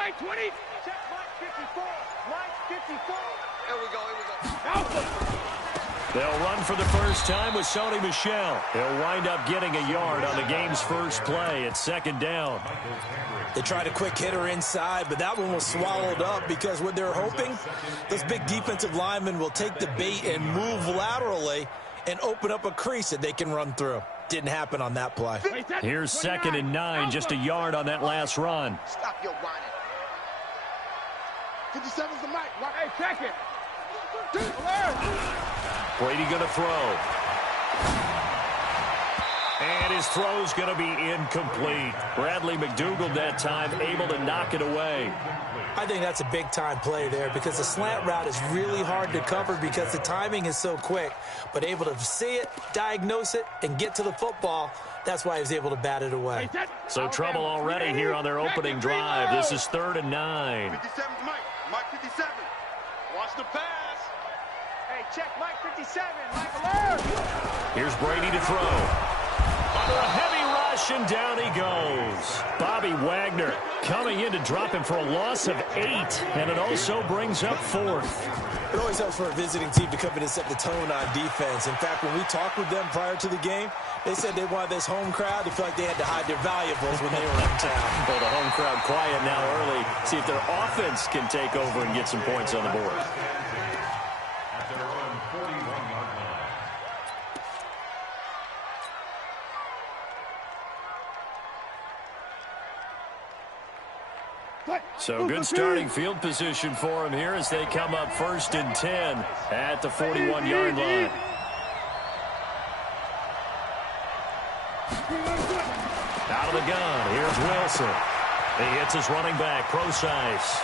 Mike 20. Check Mike 54. Mike 54. Here we go. They'll run for the first time with Sony Michel. He'll wind up getting a yard on the game's first play. It's second down. They tried a quick hitter inside, but that one was swallowed up because what they're hoping, those big defensive linemen will take the bait and move laterally and open up a crease that they can run through. Didn't happen on that play. Here's 2nd and 9, just a yard on that last run. Stop your whining. 57's the mic. Hey, check it. Brady going to throw. And his throw's going to be incomplete. Bradley McDougald that time able to knock it away. I think that's a big-time play there because the slant route is really hard to cover because the timing is so quick. But able to see it, diagnose it, and get to the football, that's why he was able to bat it away. So trouble already here on their opening drive. This is 3rd and 9. 57's Mike. Mike 57. Watch the pass. Hey, check Mike 57. Mike alert. Here's Brady to throw. Under a heavy rush, and down he goes. Bobby Wagner coming in to drop him for a loss of 8, and it also brings up 4th. It always helps for a visiting team to come in and set the tone on defense. In fact, when we talked with them prior to the game, they said they wanted this home crowd to feel like they had to hide their valuables when they were in town. Well, the home crowd quiet now early. See if their offense can take over and get some points on the board. So good starting field position for him here as they come up 1st and 10 at the 41-yard line. Out of the gun, here's Wilson. He hits his running back, Procise.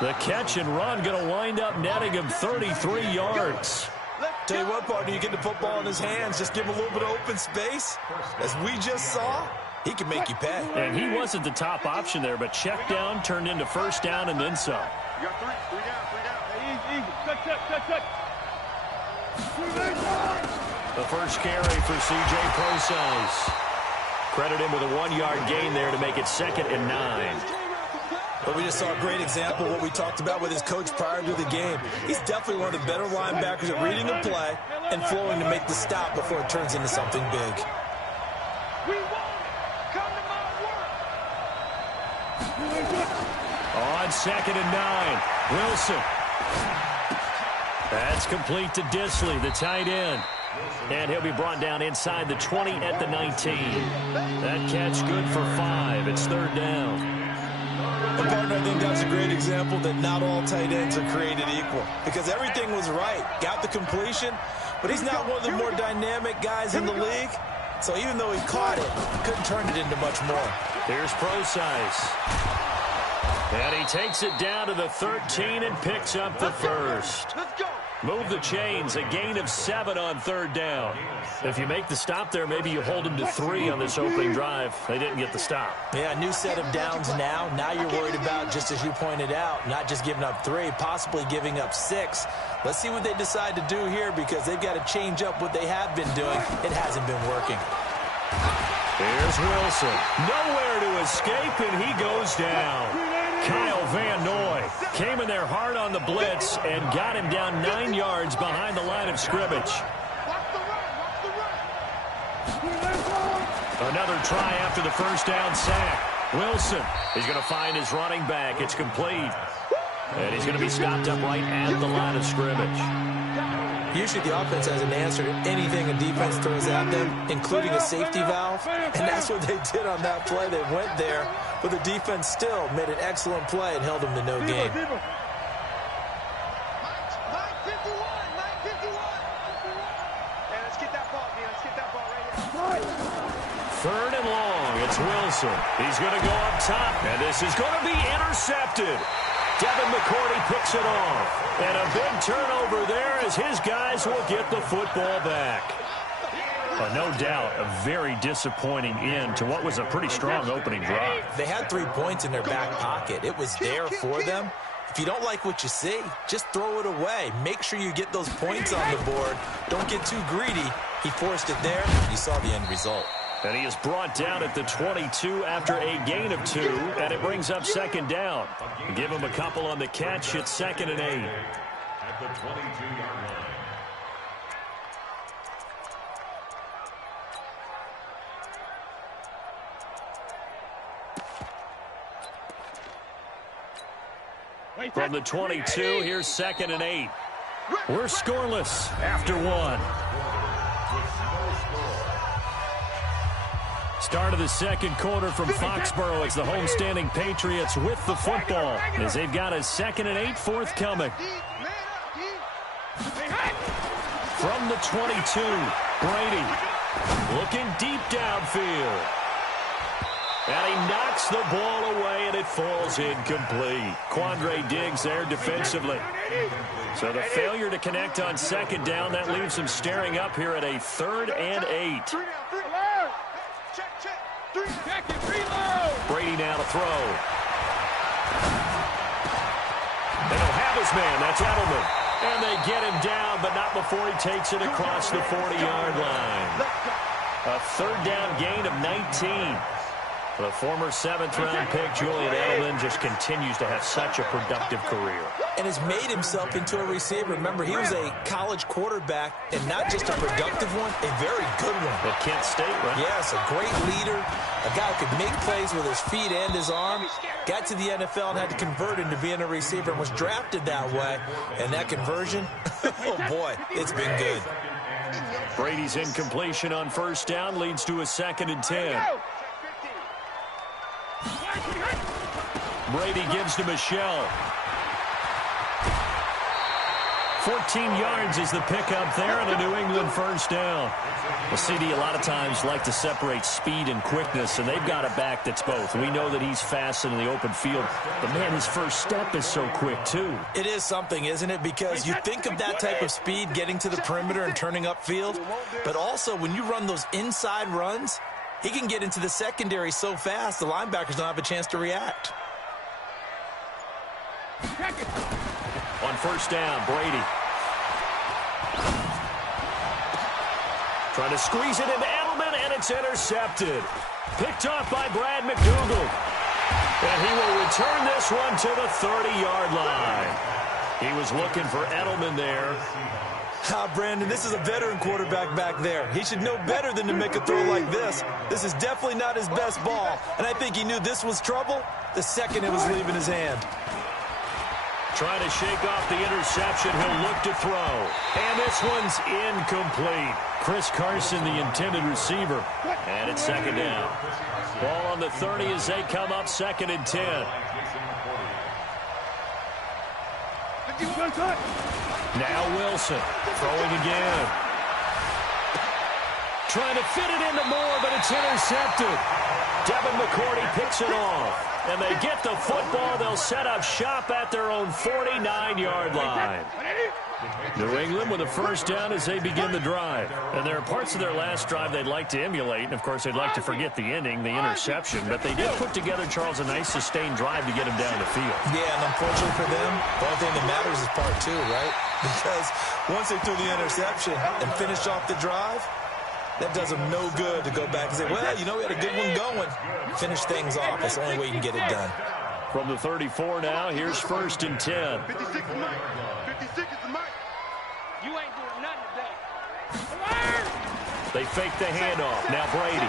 The catch and run going to wind up netting him 33 yards. Tell you what, partner, you get the football in his hands, just give him a little bit of open space. As we just saw, he can make you pay. And he wasn't the top option there, but check down turned into 1st down and then some. You got 3 down. Hey, easy. Cut. The first carry for C.J. Procise. Credit him with a 1-yard gain there to make it 2nd and 9. But we just saw a great example of what we talked about with his coach prior to the game. He's definitely one of the better linebackers at reading the play and flowing to make the stop before it turns into something big. On 2nd and 9, Wilson. That's complete to Disley, the tight end. And he'll be brought down inside the 20 at the 19. That catch good for 5. It's 3rd down. And partner, I think that's a great example that not all tight ends are created equal. Because everything was right. Got the completion, but he's not one of the more dynamic guys in the league. So even though he caught it, couldn't turn it into much more. Here's Procise. And he takes it down to the 13 and picks up the 1st. Let's go. Move the chains, a gain of 7 on 3rd down. If you make the stop there, maybe you hold him to 3 on this opening drive. They didn't get the stop. Yeah, new set of downs now. Now you're worried about, just as you pointed out, not just giving up 3, possibly giving up 6. Let's see what they decide to do here because they've got to change up what they have been doing. It hasn't been working. Here's Wilson. Nowhere to escape, and he goes down. Kyle Van Noy came in there hard on the blitz and got him down 9 yards behind the line of scrimmage. Another try after the 1st down sack. Wilson is going to find his running back. It's complete. And he's going to be stopped up right at the line of scrimmage. Usually the offense has an answer to anything a defense throws at them, including a safety valve. And that's what they did on that play. They went there, but the defense still made an excellent play and held them to no gain. Mike 51. Hey, let's get that ball, man. Let's get that ball right here. 3rd and long. It's Wilson. He's going to go up top, and this is going to be intercepted. Devin McCourty picks it off. And a big turnover there as his guys will get the football back. No doubt a very disappointing end to what was a pretty strong opening drive. They had 3 points in their back pocket. It was there for them. If you don't like what you see, just throw it away. Make sure you get those points on the board. Don't get too greedy. He forced it there. You saw the end result. And he is brought down at the 22 after a gain of 2, and it brings up second down. Give him a couple on the catch. It's 2nd and 8. At the 22-yard line. From the 22, here's 2nd and 8. We're scoreless after 1. Start of the second quarter from Foxborough. It's the homestanding Patriots with the football as they've got a 2nd and 8 forthcoming. From the 22, Brady looking deep downfield. And he knocks the ball away, and it falls incomplete. Quandre Diggs there defensively. So the failure to connect on 2nd down, that leaves him staring up here at a 3rd and 8. Brady now to throw. They don't have his man. That's Edelman. And they get him down, but not before he takes it across the 40-yard line. A 3rd down gain of 19. The former 7th-round pick, Julian Edelman, just continues to have such a productive career. And has made himself into a receiver. Remember, he was a college quarterback, and not just a productive one, a very good one. At Kent State, right? Yes, a great leader, a guy who could make plays with his feet and his arm. Got to the NFL and had to convert into being a receiver and was drafted that way. And that conversion, oh boy, it's been good. Brady's incompletion on 1st down leads to a 2nd and 10. Brady gives to Michelle. 14 yards is the pickup there, and a New England 1st down. Well, CD, a lot of times like to separate speed and quickness, and they've got a back that's both. We know that he's fast in the open field, but, man, his first step is so quick, too. It is something, isn't it? Because you think of that type of speed getting to the perimeter and turning upfield, but also when you run those inside runs, he can get into the secondary so fast the linebackers don't have a chance to react. On 1st down, Brady. Trying to squeeze it into Edelman, and it's intercepted. Picked off by Brad McDougal. And he will return this one to the 30-yard line. He was looking for Edelman there. Brandon, this is a veteran quarterback back there. He should know better than to make a throw like this. This is definitely not his best ball, and I think he knew this was trouble the second it was leaving his hand. Trying to shake off the interception. He'll look to throw. And this one's incomplete. Chris Carson, the intended receiver. And it's 2nd down. Ball on the 30 as they come up 2nd and 10. Now Wilson throwing again. Trying to fit it into Moore, but it's intercepted. Devin McCourty picks it off. And they get the football. They'll set up shop at their own 49-yard line. New England with a 1st down as they begin the drive. And there are parts of their last drive they'd like to emulate. And, of course, they'd like to forget the ending, the interception. But they did put together, Charles, a nice sustained drive to get him down the field. Yeah, and unfortunately for them, the only thing that matters is part 2, right? Because once they threw the interception and finished off the drive, that does them no good to go back and say, well, you know, we had a good one going. Finish things off. That's the only way you can get it done. From the 34 now, here's 1st and 10. 56 is Mike. 56 is Mike. You ain't doing nothing today. They fake the handoff. Now Brady.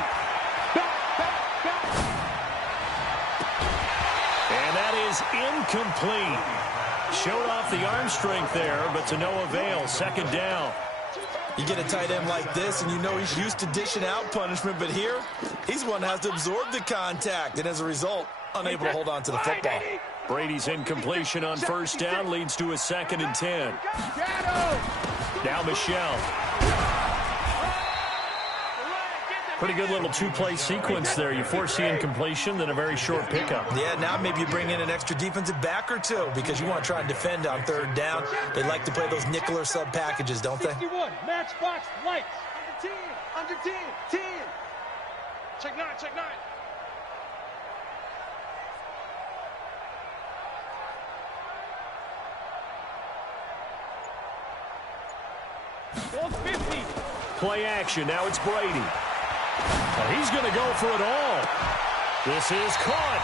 And that is incomplete. Showed off the arm strength there, but to no avail. 2nd down. You get a tight end like this, and you know he's used to dishing out punishment, but here, he's one that has to absorb the contact, and as a result, unable to hold on to the football. Brady's incompletion on 1st down leads to a 2nd and 10. Now Michelle. Pretty good little 2-play sequence there. You force the incompletion, then a very short pickup. Yeah, now maybe you bring in an extra defensive back or 2 because you want to try and defend on 3rd down. They like to play those nickel or sub packages, don't they? 61, matchbox lights. Under 10, 10. Check 9, check 9. Ball's 50. Play action. Now it's Brady. And he's going to go for it all. This is caught.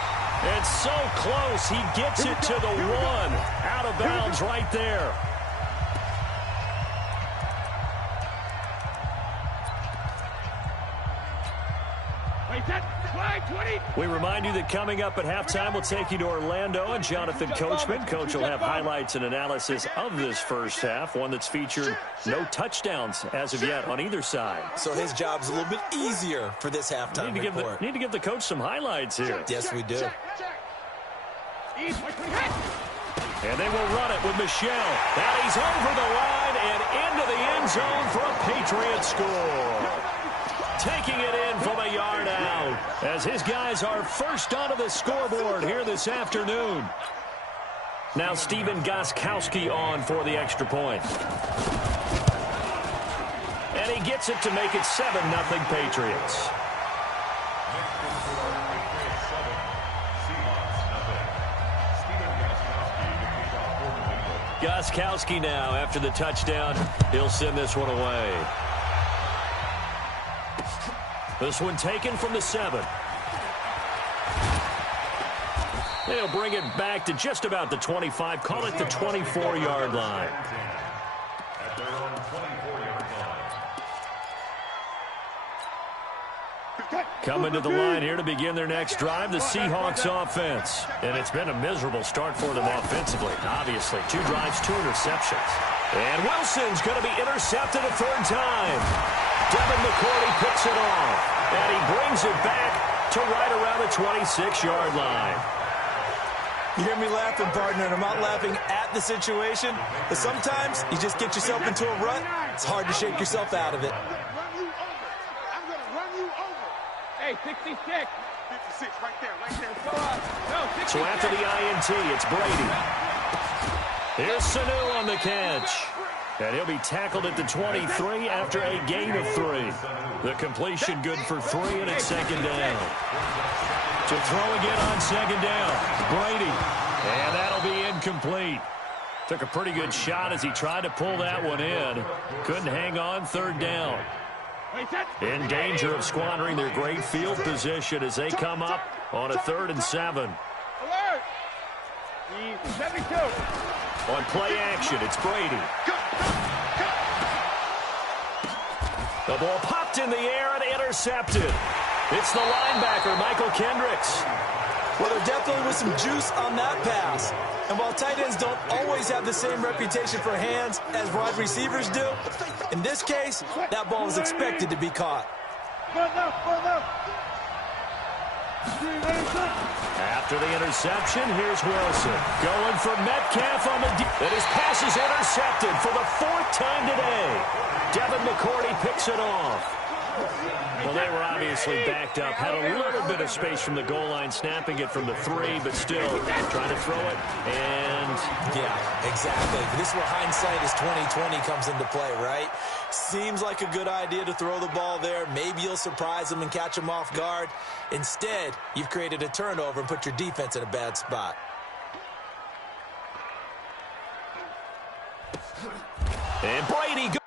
It's so close. He gets it to the 1. Out of bounds right there. We remind you that coming up at halftime, we'll take you to Orlando and Jonathan Coachman. Coach will have highlights and analysis of this first half, one that's featured no touchdowns as of yet on either side. So his job's a little bit easier for this halftime report. Need to give the coach some highlights here. Yes, we do. And they will run it with Michelle. And he's over the line and into the end zone for a Patriot score. Taking it in from a yard out as his guys are first onto the scoreboard here this afternoon. Now Steven Gostkowski on for the extra point. And he gets it to make it 7-0 Patriots. Gostkowski now after the touchdown. He'll send this one away. This one taken from the 7. They'll bring it back to just about the 25. Call it the 24-yard line. At their own 24-yard line. Coming to the line here to begin their next drive, the Seahawks offense. And it's been a miserable start for them offensively. Obviously, 2 drives, 2 interceptions. And Wilson's going to be intercepted a 3rd time. Devin McCourty picks it off, and he brings it back to right around the 26-yard line. You hear me laughing, partner, and I'm not laughing at the situation, but sometimes you just get yourself into a rut. It's hard to shake yourself out of it. I'm going to run you over. Hey, 66. 56, right there. Go up. No, 66. So after the INT, it's Brady. Here's Sanu on the catch. And he'll be tackled at the 23 after a gain of 3. The completion good for 3, and it's 2nd down. To throw again on 2nd down, Brady. And that'll be incomplete. Took a pretty good shot as he tried to pull that one in. Couldn't hang on, 3rd down. In danger of squandering their great field position as they come up on a 3rd and 7. Alert! 72. On play action, it's Brady. The ball popped in the air and intercepted. It's the linebacker, Michael Kendricks. Well, there definitely was some juice on that pass. And while tight ends don't always have the same reputation for hands as wide receivers do, in this case, that ball was expected to be caught. After the interception, here's Wilson. Going for Metcalf on the deep. And his pass is intercepted for the 4th time today. Devin McCourty picks it off. Well, they were obviously backed up. Had a little bit of space from the goal line, snapping it from the 3, but still trying to throw it. And yeah, exactly. This is where hindsight is 20/20 comes into play, right? Seems like a good idea to throw the ball there. Maybe you'll surprise them and catch them off guard. Instead, you've created a turnover and put your defense in a bad spot. And Brady goes.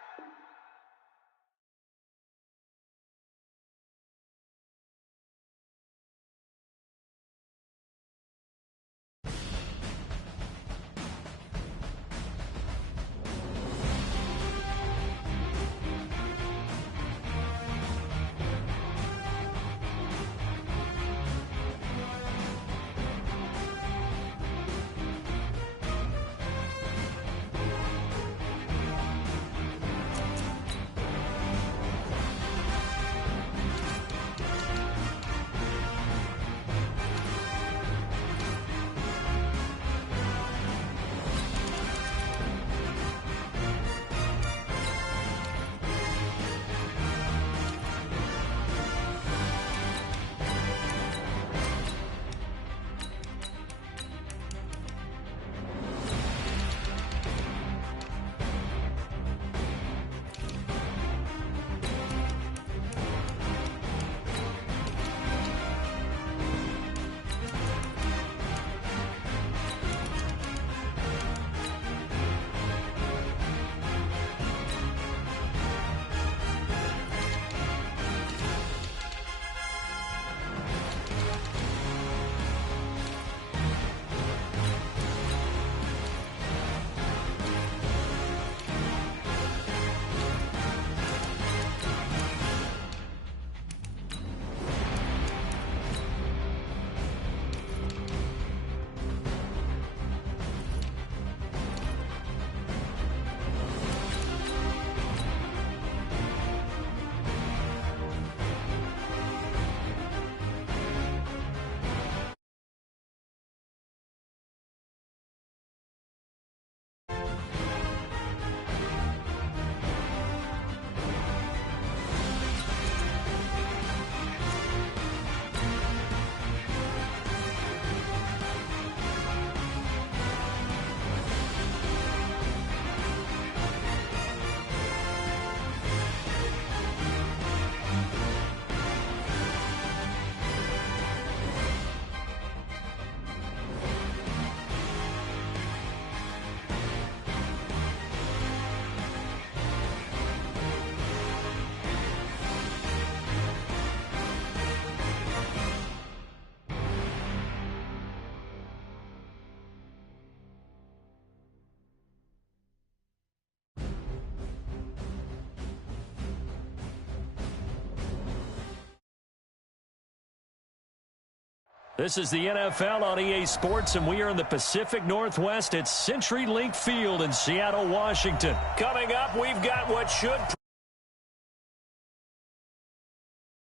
This is the NFL on EA Sports, and we are in the Pacific Northwest at CenturyLink Field in Seattle, Washington. Coming up, we've got what should...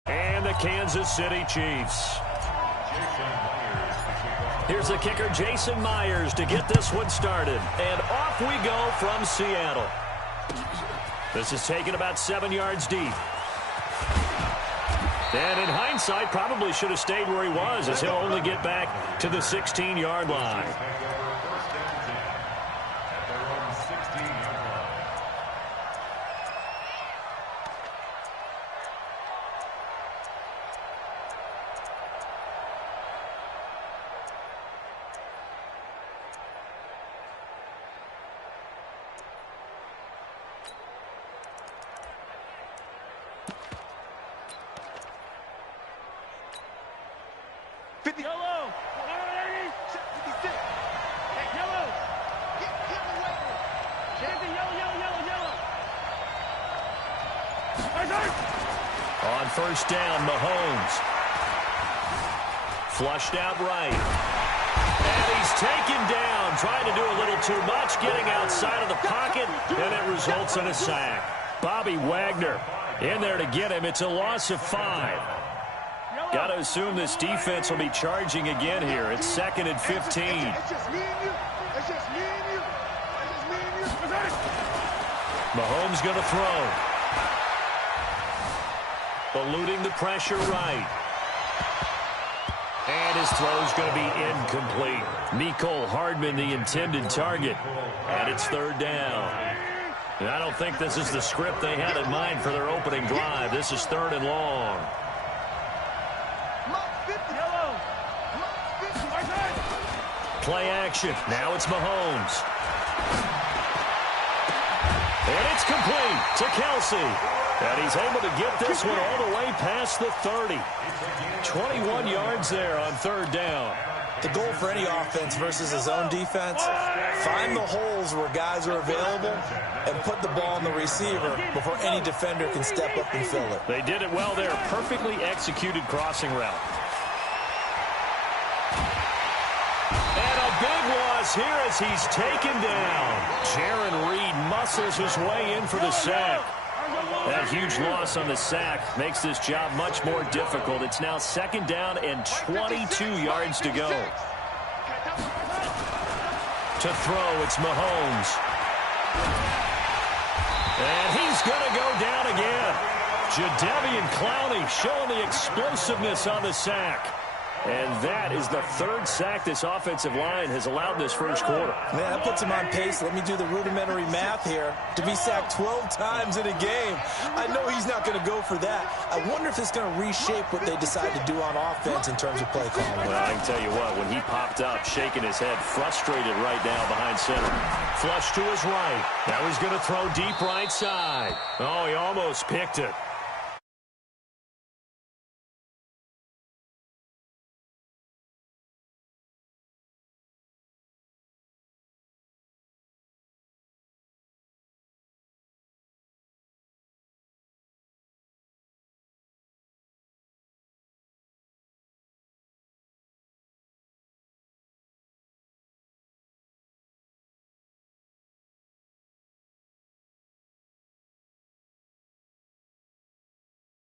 and the Kansas City Chiefs. Here's the kicker, Jason Myers, to get this one started. And off we go from Seattle. This is taken about 7 yards deep. And in hindsight, probably should have stayed where he was, as he'll only get back to the 16-yard line. Yellow! 56! Hey, yellow! Get away! Yellow! On first down, Mahomes. Flushed out right. And he's taken down, trying to do a little too much, getting outside of the pocket, and it results in a sack. Bobby Wagner in there to get him. It's a loss of 5. Got to assume this defense will be charging again here. It's 2nd and 15. It's just me and you. It's just me and you. It's just me and you. Mahomes going to throw. Eluding the pressure right. And his throw's going to be incomplete. Mecole Hardman, the intended target. And it's 3rd down. And I don't think this is the script they had in mind for their opening drive. This is 3rd and long. Play action. Now it's Mahomes. And it's complete to Kelsey. And he's able to get this one all the way past the 30. 21 yards there on 3rd down. The goal for any offense versus his own defense, find the holes where guys are available and put the ball on the receiver before any defender can step up and fill it. They did it well there. Perfectly executed crossing route. And a big loss here as he's taken down. Jaron Reed muscles his way in for the sack. That huge loss on the sack makes this job much more difficult. It's now 2nd down and 22 yards to go. To throw, it's Mahomes. And he's going to go down again. Jadeveon Clowney showing the explosiveness on the sack. And that is the 3rd sack this offensive line has allowed this first quarter. Man, that puts him on pace. Let me do the rudimentary math here. To be sacked 12 times in a game, I know he's not going to go for that. I wonder if it's going to reshape what they decide to do on offense in terms of play calling. Well, I can tell you what, when he popped up, shaking his head, frustrated right now behind center. Flush to his right. Now he's going to throw deep right side. Oh, he almost picked it.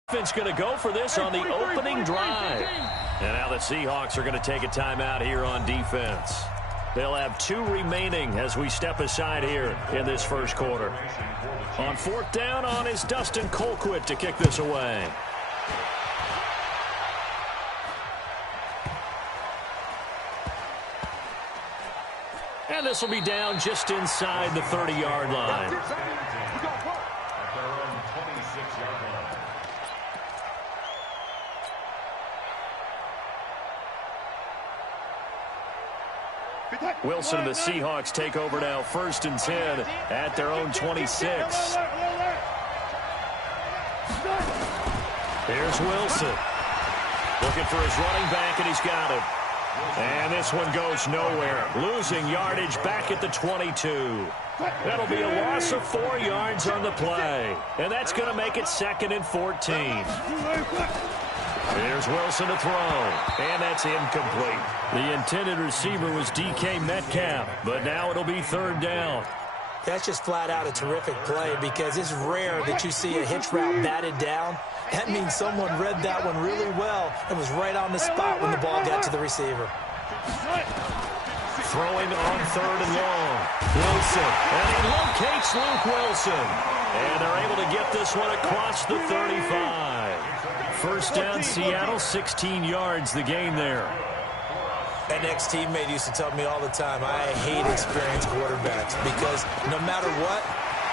Offense going to go for this on the opening drive. And now the Seahawks are going to take a timeout here on defense. They'll have 2 remaining as we step aside here in this first quarter. On 4th down on is Dustin Colquitt to kick this away. And this will be down just inside the 30-yard line. Wilson and the Seahawks take over now, 1st and 10 at their own 26. Here's Wilson. Looking for his running back, and he's got him. And this one goes nowhere. Losing yardage back at the 22. That'll be a loss of 4 yards on the play. And that's going to make it 2nd and 14. Here's Wilson to throw, and that's incomplete. The intended receiver was DK Metcalf, but now it'll be third down. That's just flat out a terrific play because it's rare that you see a hitch route batted down. That means someone read that one really well and was right on the spot when the ball got to the receiver. Throwing on third and long. Wilson, and he locates Luke Wilson. And they're able to get this one across the 35. First down, Seattle, 16 yards the gain there. An ex-teammate used to tell me all the time, I hate experienced quarterbacks because no matter what,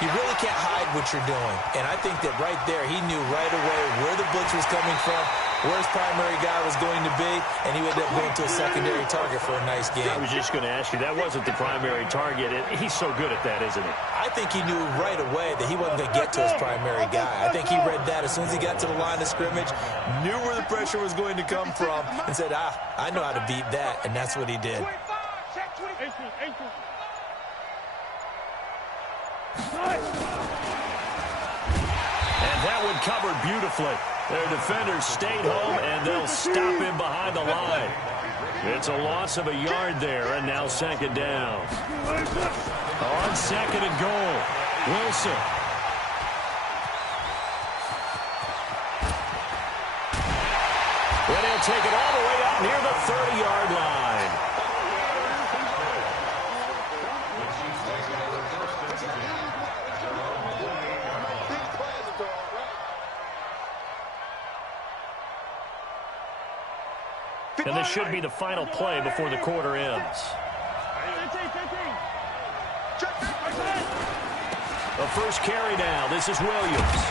you really can't hide what you're doing. And I think that right there, he knew right away where the blitz was coming from, where his primary guy was going to be, and he ended up going to a secondary target for a nice game. I was just going to ask you, that wasn't the primary target. He's so good at that, isn't he? I think he knew right away that he wasn't going to get to his primary guy. I think he read that as soon as he got to the line of scrimmage, knew where the pressure was going to come from, and said, I know how to beat that, and that's what he did. And that one covered beautifully. Their defenders stayed home, and they'll stop him behind the line. It's a loss of a yard there, and now second down. On second and goal, Wilson. And he'll take it all the way up near the 30-yard line. And this should be the final play before the quarter ends. The first carry now. This is Williams.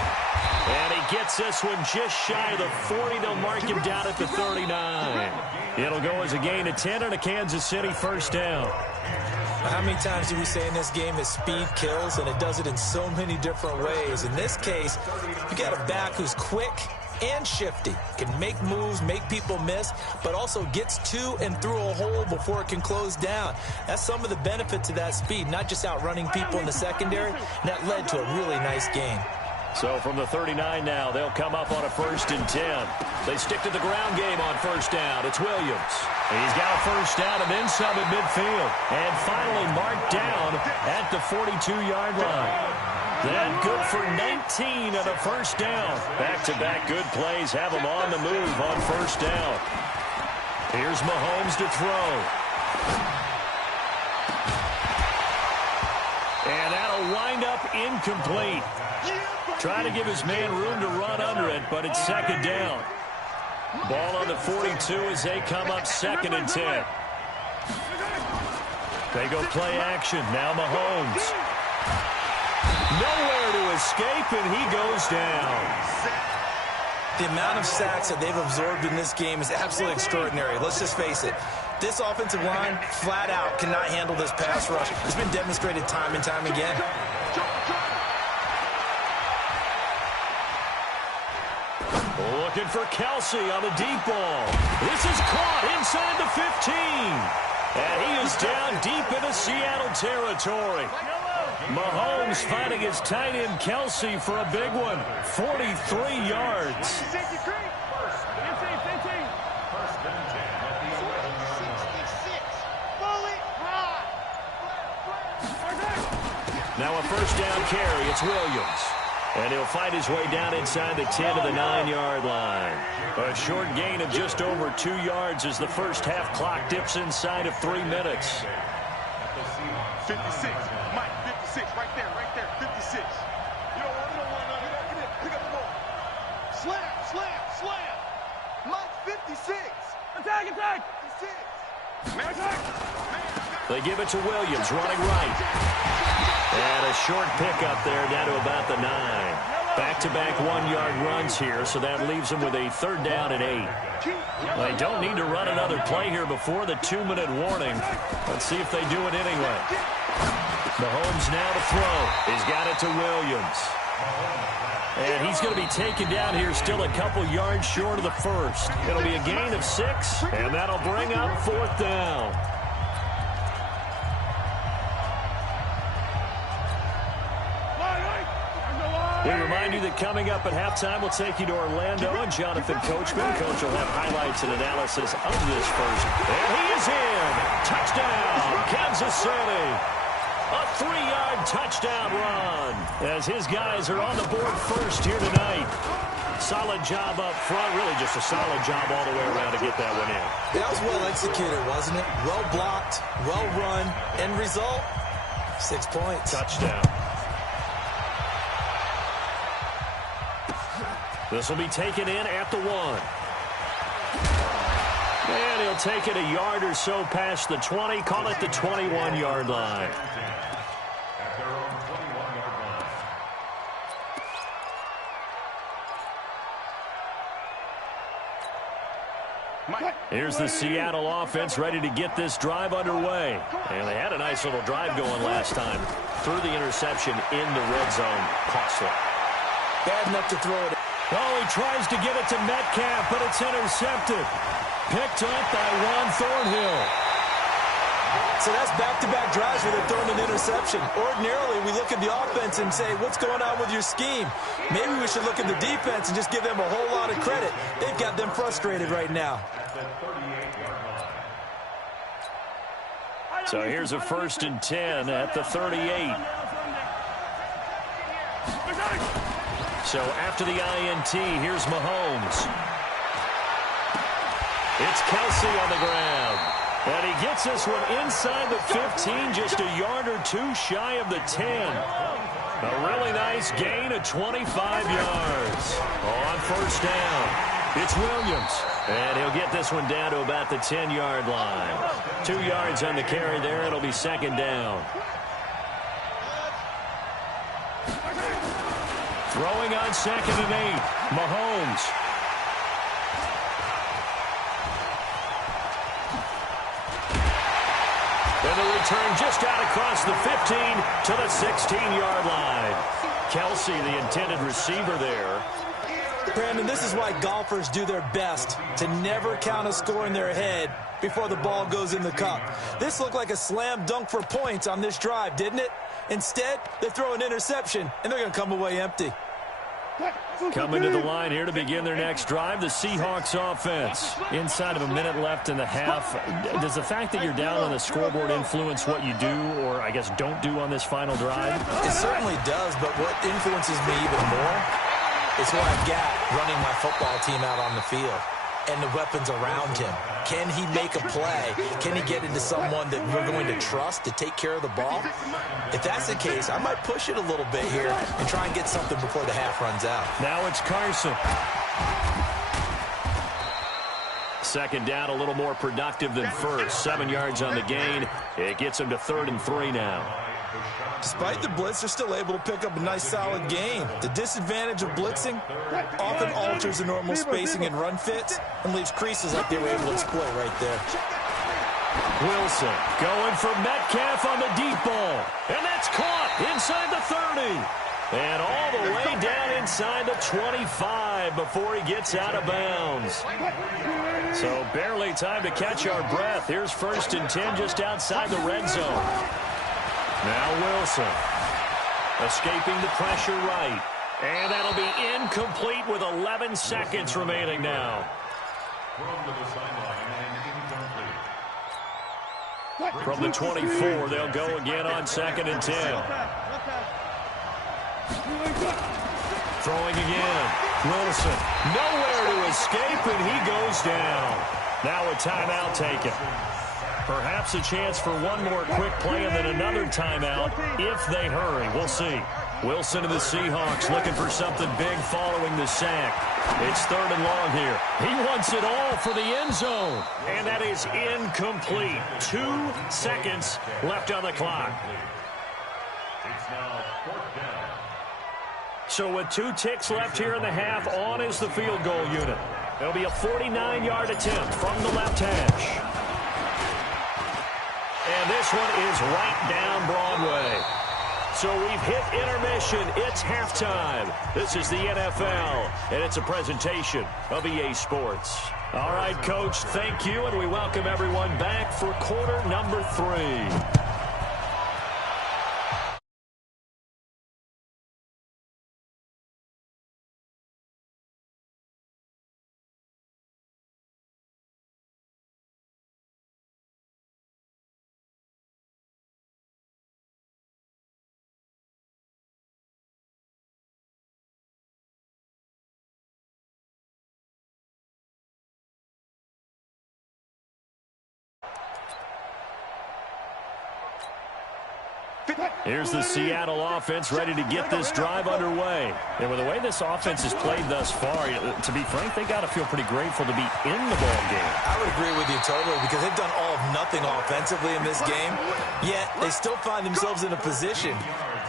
And he gets this one just shy of the 40. They'll mark him down at the 39. It'll go as a gain of 10 and a Kansas City first down. How many times do we say in this game that speed kills, and it does it in so many different ways? In this case, you got a back who's quick and shifty, can make moves, make people miss, but also gets to and through a hole before it can close down. That's some of the benefit to that speed, not just outrunning people in the secondary, and that led to a really nice game. So from the 39 now, they'll come up on a 1st and 10. They stick to the ground game on first down. It's Williams. He's got a first down and then some at midfield. And finally marked down at the 42-yard line. Then good for 19 and a first down. Back-to-back good plays have him on the move on first down. Here's Mahomes to throw. And that'll wind up incomplete. Trying to give his man room to run under it, but it's second down. Ball on the 42 as they come up 2nd and 10. They go play action. Now Mahomes. Nowhere to escape, and he goes down. The amount of sacks that they've absorbed in this game is absolutely extraordinary. Let's just face it. This offensive line, flat out, cannot handle this pass rush. It's been demonstrated time and time again. Looking for Kelsey on the deep ball. This is caught inside the 15. And he is down deep into Seattle territory. Mahomes finding his tight end Kelsey for a big one. 43 yards. Now a first down carry. It's Williams. And he'll fight his way down inside the 10 to the 9-yard line. A short gain of just over 2 yards as the first half clock dips inside of 3 minutes. 56. Mike, 56. Right there. 56. You don't want to pick up the ball. Slam. Mike, 56. Attack. 56. Man, attack. They give it to Williams, running right. And a short pickup there down to about the 9. Back-to-back 1-yard runs here, so that leaves them with a 3rd down and 8. They don't need to run another play here before the 2-minute warning. Let's see if they do it anyway. Mahomes now to throw. He's got it to Williams. And he's going to be taken down here still a couple yards short of the first. It'll be a gain of 6, and that'll bring up 4th down. We remind remind you that coming up at halftime, we'll take you to Orlando and Jonathan Coachman. Coach will have highlights and analysis of this first. And he is in. Touchdown, Kansas City. A 3-yard touchdown run as his guys are on the board first here tonight. Solid job up front. Really just a solid job all the way around to get that one in. That was well executed, wasn't it? Well blocked, well run. End result, 6 points. Touchdown. This will be taken in at the 1. And he'll take it a yard or so past the 20. Call it the 21-yard line. At their own 21-yard line. Here's the Seattle offense ready to get this drive underway. And they had a nice little drive going last time. Threw the interception in the red zone. Costly. Bad enough to throw it. Oh, he tries to get it to Metcalf, but it's intercepted. Picked up by Juan Thornhill. So that's back-to-back drives where they're throwing an interception. Ordinarily, we look at the offense and say, what's going on with your scheme? Maybe we should look at the defense and just give them a whole lot of credit. They've got them frustrated right now. So here's a 1st and 10 at the 38. So after the INT, here's Mahomes. It's Kelsey on the ground. And he gets this one inside the 15, just a yard or two shy of the 10. A really nice gain of 25 yards. On 1st down, it's Williams. And he'll get this one down to about the 10-yard line. 2 yards on the carry there. It'll be 2nd down. Throwing on 2nd and 8. Mahomes. And the return just out across the 15 to the 16-yard line. Kelsey, the intended receiver there. Brandon, this is why golfers do their best to never count a score in their head before the ball goes in the cup. This looked like a slam dunk for points on this drive, didn't it? Instead, they throw an interception, and they're going to come away empty. Coming to the line here to begin their next drive, the Seahawks offense. Inside of a minute left in the half. Does the fact that you're down on the scoreboard influence what you do, or I guess don't do on this final drive? It certainly does, but what influences me even more is what I've got running my football team out on the field and the weapons around him. Can he make a play? Can he get into someone that we're going to trust to take care of the ball? If that's the case, I might push it a little bit here and try and get something before the half runs out. Now it's Carson. 2nd down, a little more productive than 1st. 7 yards on the gain. It gets him to 3rd and 3 now. Despite the blitz, they're still able to pick up a nice, solid gain. The disadvantage of blitzing often alters the normal spacing and run fits and leaves creases like they were able to exploit right there. Wilson going for Metcalf on the deep ball. And that's caught inside the 30. And all the way down inside the 25 before he gets out of bounds. So barely time to catch our breath. Here's 1st and 10 just outside the red zone. Now Wilson, escaping the pressure right. And that'll be incomplete with 11 seconds remaining now. From the 24, they'll go again on 2nd and 10. Throwing again. Wilson, nowhere to escape, and he goes down. Now a timeout taken. Perhaps a chance for one more quick play and then another timeout if they hurry. We'll see. Wilson and the Seahawks looking for something big following the sack. It's 3rd and long here. He wants it all for the end zone. And that is incomplete. 2 seconds left on the clock. It's now 4th down. So with 2 ticks left here in the half, on is the field goal unit. It'll be a 49-yard attempt from the left hash. And this one is right down Broadway. So we've hit intermission. It's halftime. This is the NFL, and it's a presentation of EA Sports. All right, Coach, thank you, and we welcome everyone back for quarter number 3. Here's the Seattle offense ready to get this drive underway. And with the way this offense has played thus far, to be frank, they got to feel pretty grateful to be in the ball game. I would agree with you totally because they've done all of nothing offensively in this game, yet they still find themselves in a position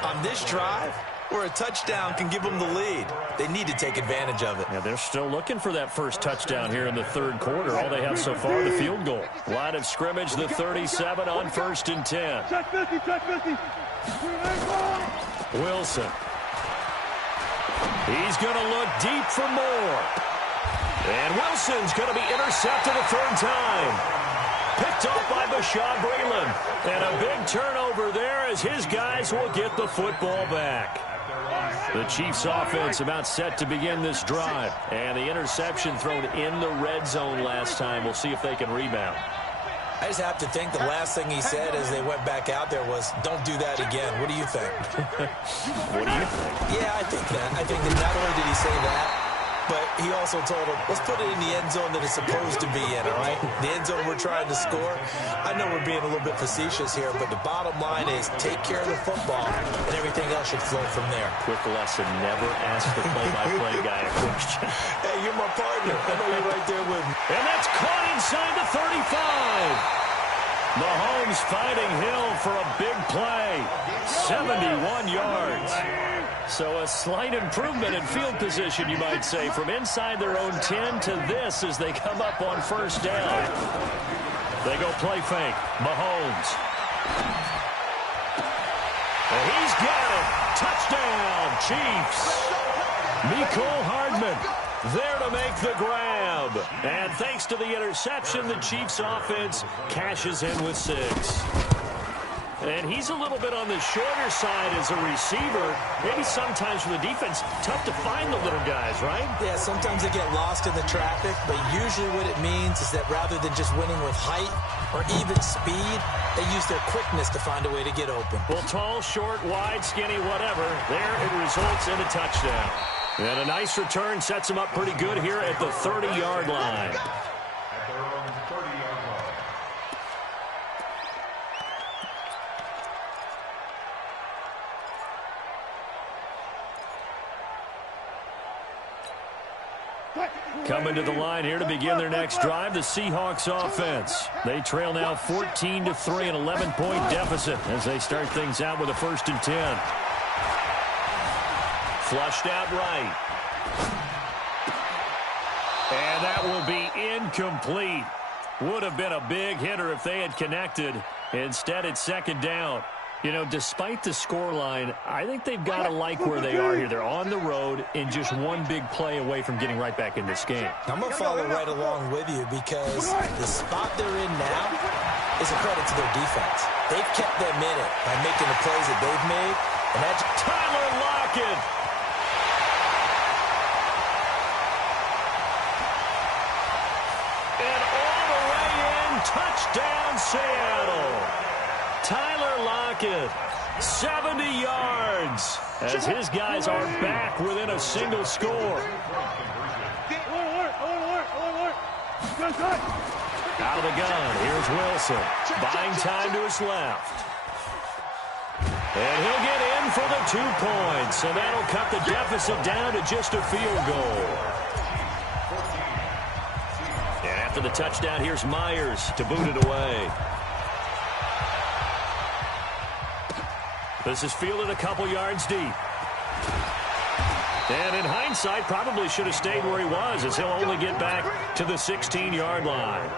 on this drive where a touchdown can give them the lead. They need to take advantage of it. Yeah, they're still looking for that first touchdown here in the third quarter. All they have so far, the field goal. Line of scrimmage, the 37 on 1st and 10. Check 50, check 50. Wilson. He's going to look deep for more. And Wilson's going to be intercepted a third time. Picked off by Bashaud Breeland. And a big turnover there as his guys will get the football back. The Chiefs offense about set to begin this drive. And the interception thrown in the red zone last time. We'll see if they can rebound. I just have to think the last thing he said as they went back out there was, don't do that again. What do you think? What do you think? Yeah, I think that. I think that not only did he say that, but he also told him, let's put it in the end zone that it's supposed to be in, all right? The end zone we're trying to score. I know we're being a little bit facetious here, but the bottom line is take care of the football, and everything else should flow from there. Quick lesson, never ask the play-by-play guy a question. Hey, you're my partner. I know you're right there with me. And that's caught inside the 35. Mahomes fighting Hill for a big play. 71 yards. So a slight improvement in field position, you might say, from inside their own 10 to this as they come up on first down. They go play fake. Mahomes. And he's got it. Touchdown, Chiefs. Mecole Hardman there to make the grab. And thanks to the interception, the Chiefs offense cashes in with 6. And he's a little bit on the shorter side as a receiver. Maybe sometimes for the defense, tough to find the little guys, right? Yeah, sometimes they get lost in the traffic, but usually what it means is that rather than just winning with height or even speed, they use their quickness to find a way to get open. Well, tall, short, wide, skinny, whatever, there it results in a touchdown. And a nice return sets them up pretty good here at the 30-yard line. At their own 30-yard line. Coming to the line here to begin their next drive, the Seahawks offense. They trail now 14-3, an 11-point deficit as they start things out with a 1st and 10. Flushed out right. And that will be incomplete. Would have been a big hitter if they had connected. Instead, it's 2nd down. You know, despite the scoreline, I think they've got to like where they are here. They're on the road and just one big play away from getting right back in this game. I'm going to follow right along with you because the spot they're in now is a credit to their defense. They've kept them in it by making the plays that they've made. And that's Tyler Lockett. Touchdown, Seattle. Tyler Lockett, 70 yards, as his guys are back within a single score. Out of the gun, here's Wilson, buying time to his left. And he'll get in for the 2 points, and that'll cut the deficit down to just a field goal. After the touchdown, here's Myers to boot it away. This is fielded a couple yards deep. And in hindsight, probably should have stayed where he was as he'll only get back to the 16-yard line.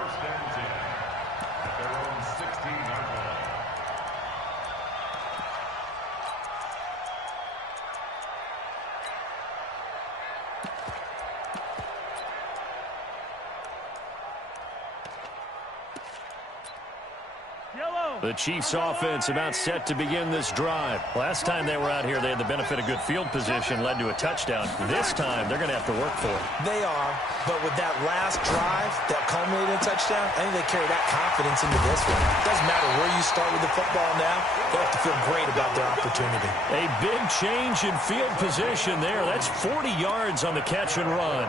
The Chiefs offense about set to begin this drive. Last time they were out here, they had the benefit of good field position, led to a touchdown. This time, they're going to have to work for it. They are, but with that last drive that culminated in a touchdown, I think they carry that confidence into this one. It doesn't matter where you start with the football now. They have to feel great about their opportunity. A big change in field position there. That's 40 yards on the catch and run.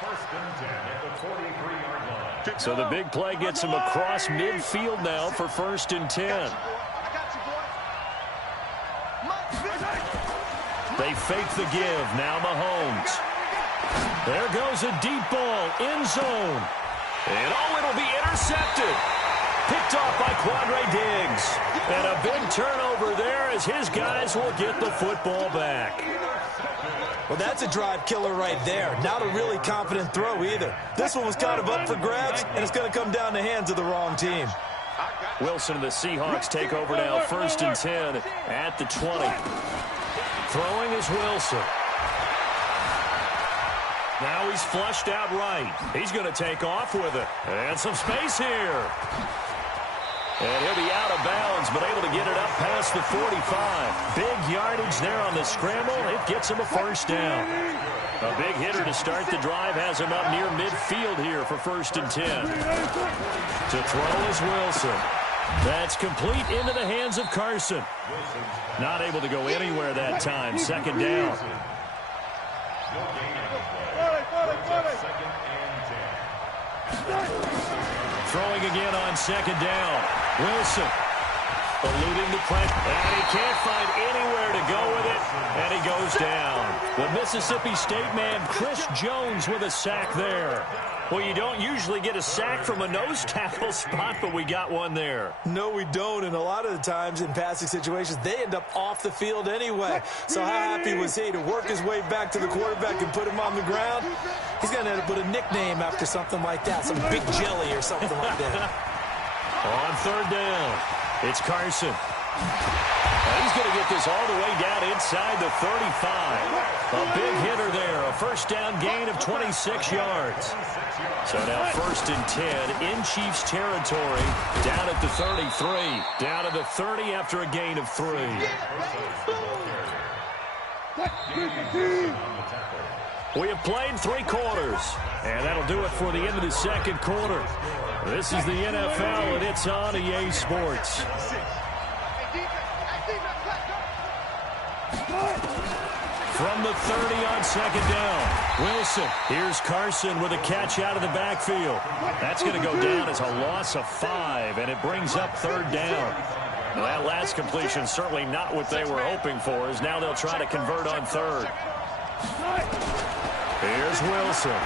First and 10 at the 43-yard line. So the big play gets him across midfield now for first and 10. They fake the give. Now Mahomes. There goes a deep ball. End zone. And it'll be intercepted. Picked off by Quandre Diggs. And a big turnover there as his guys will get the football back. Well, that's a drive killer right there. Not a really confident throw either. This one was kind of up for grabs, and it's going to come down the hands of the wrong team. Wilson and the Seahawks take over now. First and 10 at the 20. Throwing is Wilson. Now he's flushed out right. He's going to take off with it. And some space here. And he'll be out of bounds, but able to get it up past the 45. Big yardage there on the scramble. It gets him a first down. A big hitter to start the drive has him up near midfield here for first and 10. To throw is Wilson. That's complete into the hands of Carson. Not able to go anywhere that time. Second down. Throwing again on second down. Wilson eluding the pressure. And he can't find anywhere to go with it. And he goes down. The Mississippi State man, Chris Jones, with a sack there. Well, you don't usually get a sack from a nose tackle spot, but we got one there. No, we don't. And a lot of the times in passing situations, they end up off the field anyway. So how happy was he to work his way back to the quarterback and put him on the ground? He's going to end up with a nickname after something like that, some Big Jelly or something like that. On third down, it's Carson. And he's going to get this all the way down inside the 35. A big hitter there, a first down gain of 26 yards. So now first and 10 in Chiefs territory, down at the 33. Down to the 30 after a gain of 3. We have played 3 quarters, and that'll do it for the end of the second quarter. This is the NFL, and it's on EA Sports. From the 30 on second down, Wilson. Here's Carson with a catch out of the backfield. That's going to go down as a loss of 5, and it brings up third down. Now, that last completion certainly not what they were hoping for, as now they'll try to convert on third. Here's Wilson.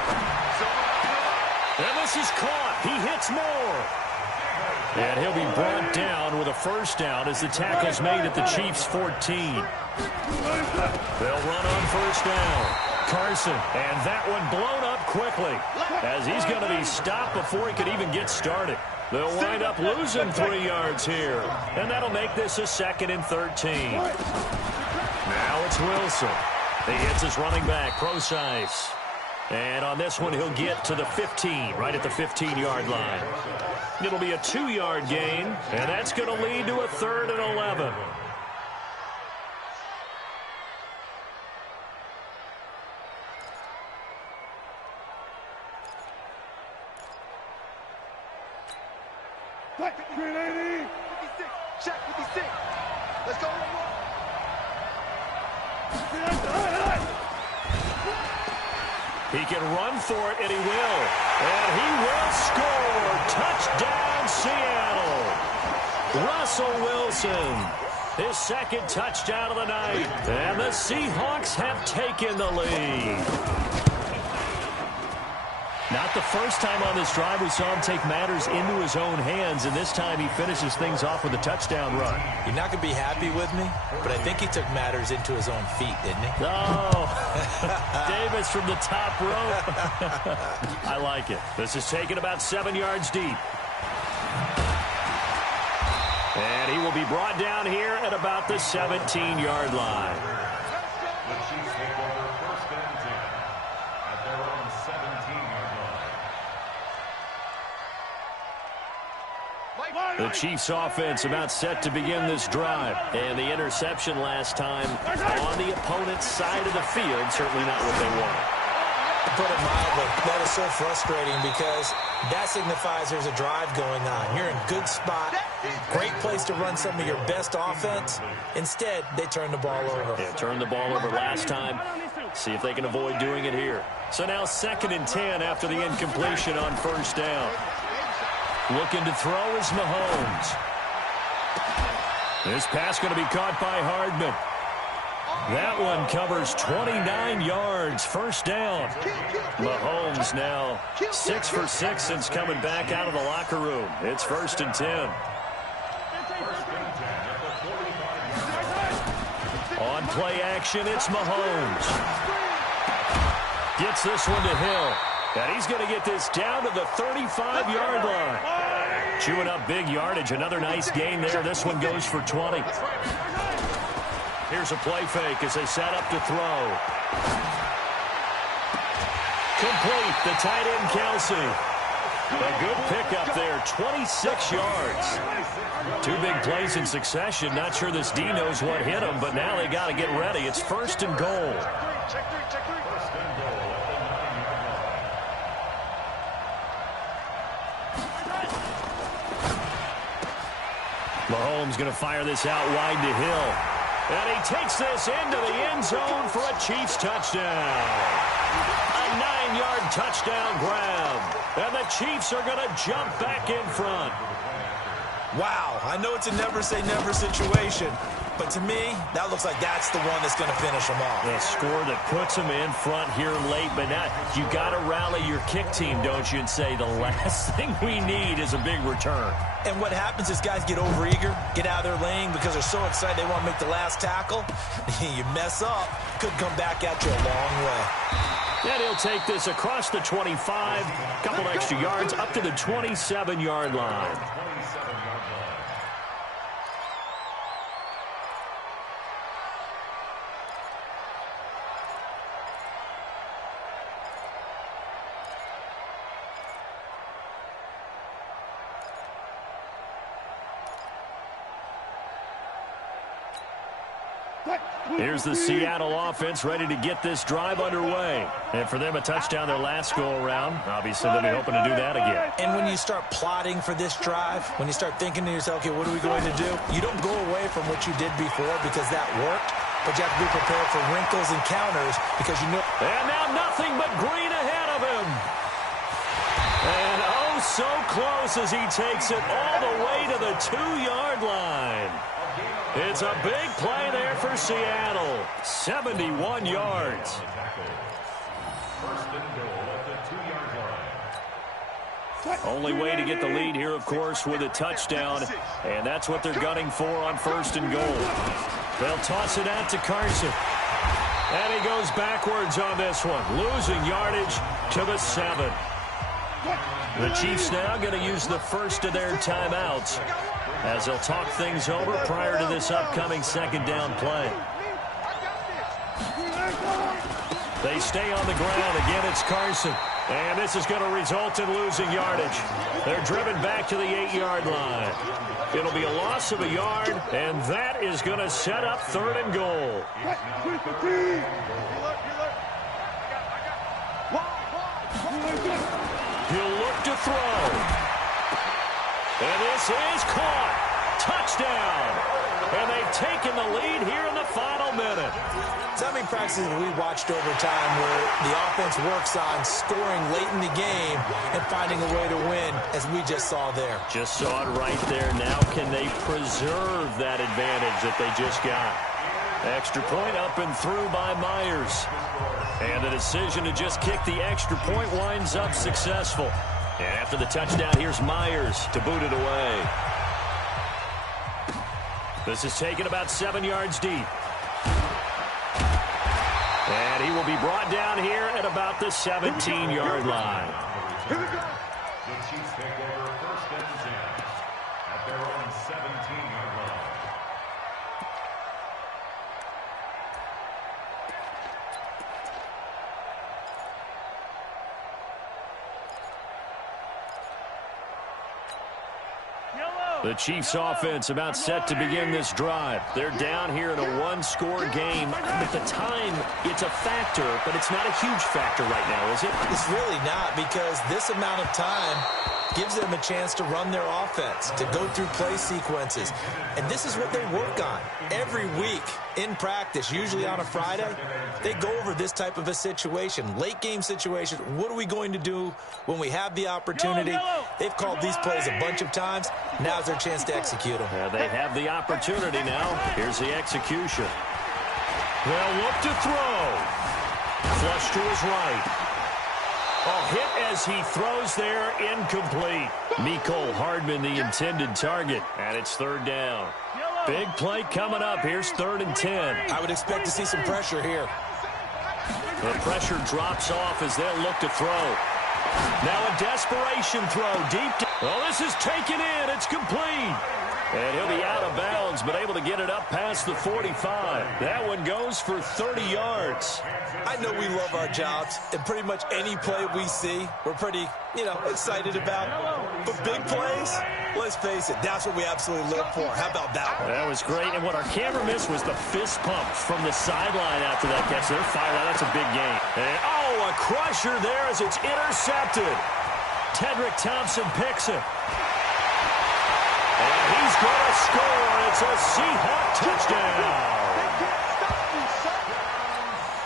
And this is caught. He hits more. And he'll be brought down with a first down as the tackle's made at the Chiefs' 14. They'll run on first down. Carson, and that one blown up quickly as he's going to be stopped before he could even get started. They'll wind up losing 3 yards here, and that'll make this a second and 13. Now it's Wilson. He hits his running back, Procise. And on this one, he'll get to the 15, right at the 15-yard line. It'll be a 2-yard gain, and that's going to lead to a 3rd and 11. Check 56. Let's go. He can run for it, and he will. And he will score. Touchdown, Seattle. Russell Wilson, his second touchdown of the night. And the Seahawks have taken the lead. Not the first time on this drive we saw him take matters into his own hands, and this time he finishes things off with a touchdown run. You're not going to be happy with me, but I think he took matters into his own feet, didn't he? Oh, Davis from the top rope. I like it. This is taken about 7 yards deep. And he will be brought down here at about the 17-yard line. The Chiefs take over first and 10 at their own 17-yard line. The Chiefs offense about set to begin this drive. And the interception last time on the opponent's side of the field, certainly not what they wanted. To put it mildly, that is so frustrating because that signifies there's a drive going on. You're in a good spot, great place to run some of your best offense. Instead, they turn the ball over. Yeah, turned the ball over last time. See if they can avoid doing it here. So now 2nd and 10 after the incompletion on 1st down. Looking to throw is Mahomes. This pass going to be caught by Hardman. That one covers 29 yards. 1st down. Mahomes now 6 for 6 since coming back out of the locker room. It's 1st and 10. On play action, it's Mahomes. Gets this one to Hill. And he's going to get this down to the 35-yard line. Chewing up big yardage. Another nice gain there. This one goes for 20. Here's a play fake as they set up to throw. Complete. The tight end, Kelsey. A good pickup there. 26 yards. 2 big plays in succession. Not sure this D knows what hit him, but now they got to get ready. It's 1st and goal. Mahomes going to fire this out wide to Hill. And he takes this into the end zone for a Chiefs touchdown. A 9-yard touchdown grab. And the Chiefs are going to jump back in front. Wow, I know it's a never-say-never situation, but to me, that looks like that's the one that's going to finish them off. The score that puts them in front here late, but now you got to rally your kick team, don't you, and say the last thing we need is a big return. And what happens is guys get overeager, get out of their lane because they're so excited they want to make the last tackle. You mess up, could come back at you a long way. And he'll take this across the 25, couple extra yards up to the 27-yard line. Here's the Seattle offense ready to get this drive underway. And for them, a touchdown their last go-around. Obviously, they'll be hoping to do that again. And when you start plotting for this drive, when you start thinking to yourself, okay, what are we going to do? You don't go away from what you did before because that worked, but you have to be prepared for wrinkles and counters because you know. And now nothing but green ahead of him. And oh, so close as he takes it all the way to the 2-yard line. It's a big play there for Seattle. 71 yards. Only way to get the lead here, of course, with a touchdown. And that's what they're gunning for on 1st and goal. They'll toss it out to Carson. And he goes backwards on this one, losing yardage to the 7. The Chiefs now going to use the first of their timeouts as they'll talk things over prior to this upcoming 2nd down play. They stay on the ground. Again, it's Carson. And this is going to result in losing yardage. They're driven back to the 8-yard line. It'll be a loss of a yard, and that is going to set up 3rd and goal. He'll look to throw. And this is caught. Touchdown. And they've taken the lead here in the final minute. So many practices we watched over time where the offense works on scoring late in the game and finding a way to win, as we just saw there. Just saw it right there. Now can they preserve that advantage that they just got? Extra point up and through by Myers. And the decision to just kick the extra point winds up successful. And after the touchdown, here's Myers to boot it away. This is taken about 7 yards deep. And he will be brought down here at about the 17-yard line. The Chiefs take over 1st and 10 at their own 17-yard line. Yellow! The Chiefs offense about set to begin this drive. They're down here in a one-score game. At the time, it's a factor, but it's not a huge factor right now, is it? It's really not, because this amount of time gives them a chance to run their offense, to go through play sequences. And this is what they work on every week in practice, usually on a Friday. They go over this type of a situation, late game situation. What are we going to do when we have the opportunity? They've called these plays a bunch of times. Now's their chance to execute them. Yeah, they have the opportunity now. Here's the execution. They'll look to throw. Flush to his right. A hit as he throws there, incomplete. Mecole Hardman, the intended target, and it's third down. Big play coming up. Here's 3rd and 10. I would expect to see some pressure here. The pressure drops off as they'll look to throw. Now a desperation throw deep. Oh, this is taken in. It's complete. And he'll be out of bounds, but able to get it up past the 45. That one goes for 30 yards. I know we love our jobs, and pretty much any play we see, we're pretty, excited about. But big plays, let's face it, that's what we absolutely live for. How about that one? That was great, and what our camera missed was the fist pump from the sideline after that catch. They're fired out. That's a big game. And, a crusher there as it's intercepted. Tedrick Thompson picks it. And he's going to score. It's a Seahawk touchdown.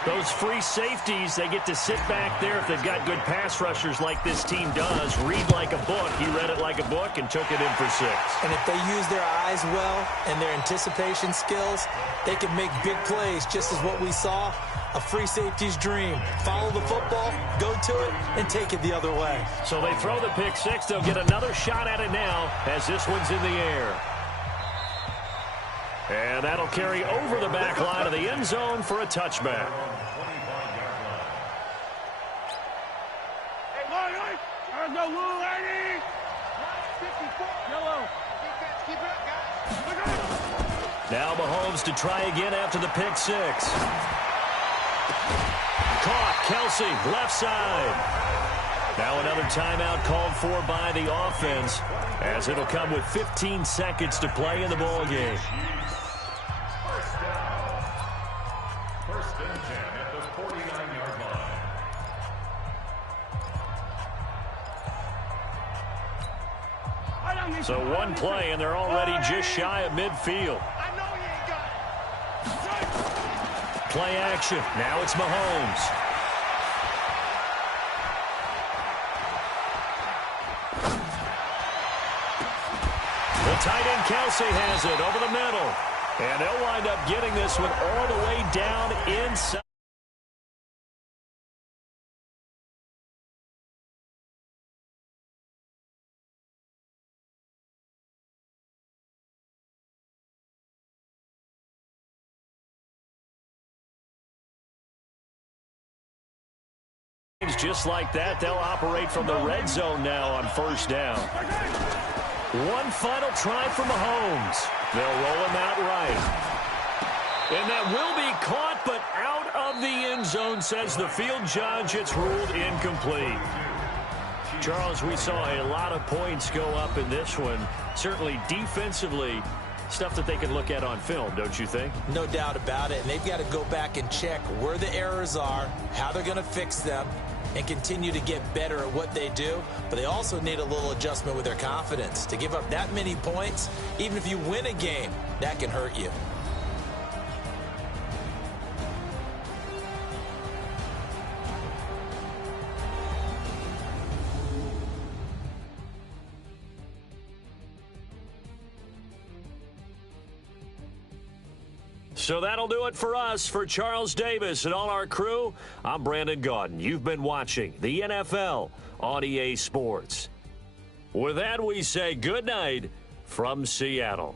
Those free safeties, they get to sit back there if they've got good pass rushers like this team does. Read like a book. He read it like a book and took it in for 6. And if they use their eyes well and their anticipation skills, they can make big plays, just as what we saw. A free safety's dream. Follow the football, go to it, and take it the other way. So they throw the pick 6. They'll get another shot at it now as this one's in the air. And that'll carry over the back line of the end zone for a touchback. Now Mahomes to try again after the pick 6. Caught. Kelsey, left side. Now another timeout called for by the offense, as it'll come with 15 seconds to play in the ball game. First and 10 at the 49-yard line. So one play, and they're already just shy of midfield. Play action. Now it's Mahomes. The tight end Kelsey has it over the middle. And they'll wind up getting this one all the way down inside. Just like that, they'll operate from the red zone now on first down. One final try for Mahomes. They'll roll him out right. And that will be caught, but out of the end zone, says the field judge. It's ruled incomplete. Charles, we saw a lot of points go up in this one. Certainly defensively, stuff that they can look at on film, don't you think? No doubt about it. And they've got to go back and check where the errors are, how they're going to fix them, and continue to get better at what they do. But they also need a little adjustment with their confidence. To give up that many points, even if you win a game, that can hurt you. So that'll do it for us. For Charles Davis and all our crew, I'm Brandon Gaudin. You've been watching the NFL on EA Sports. With that, we say good night from Seattle.